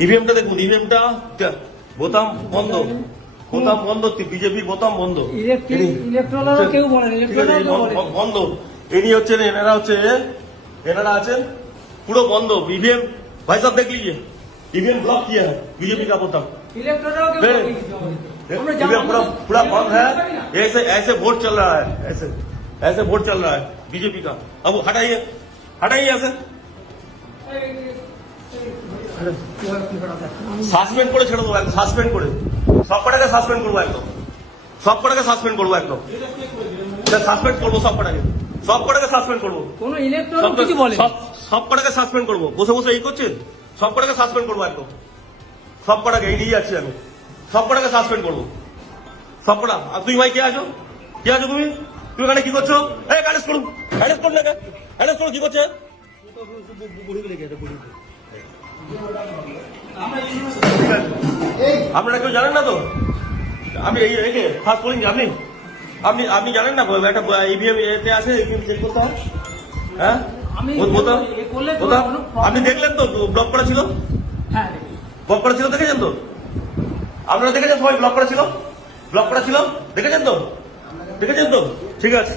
ইভিএমটা দেখুন, ইভিএমটা বোতাম বন্ধ, বোতাম বন্ধ, বিজেপির বোতাম বন্ধ, কেউ বলেন বন্ধ। ইনি হচ্ছেন, এনারা আছেন পুরো বন্ধ ईवीएम। भाई साहब देख लीजिए, ईवीएम ब्लॉक किया है बीजेपी का बोतम, ईवीएम पूरा बंद है। ऐसे ऐसे वोट चल रहा है, ऐसे ऐसे वोट चल रहा है बीजेपी का। अब हटाइए, हटाइए ऐसे। সাসপেন্ড করে ছেড়ে দেবো, একদম সাসপেন্ড করে, সব কটাকে সাসপেন্ড করবো, একদম সব কটাকে সাসপেন্ড করবো, একদম সাসপেন্ড করবো, সব কটাকে সাসপেন্ড করবো, কোন ইলেকট্রন কিছু বলে, সব কটাকে সাসপেন্ড করবো। বসে বসে এই করছেন, সব কটাকে সাসপেন্ড করবো, একদম সব কটাকে, এই নিয়ে যাচ্ছি আমি, সব কটাকে সাসপেন্ড করবো, সব কটা। আর তুমি ভাই কে আছো, কে আছো তুমি? তুমি এখানে কি করছো? এই অ্যারেস্ট করুন, অ্যারেস্ট করুন, অ্যারেস্ট করুন। কি করছে? আপনারা কেউ জানেন না তো? আমি এই ফার্স্ট পোলিং, আপনি আপনি আপনি জানেন না একটা ইভিএম এতে আছে, চেক করতে হয়। হ্যাঁ, আপনি দেখলেন তো ব্লক করা ছিল, ব্লক করা ছিল, দেখেছেন তো? আপনারা দেখেছেন সবাই ব্লক করা ছিল, ব্লক করা ছিল, দেখেছেন তো? দেখেছেন তো? ঠিক আছে।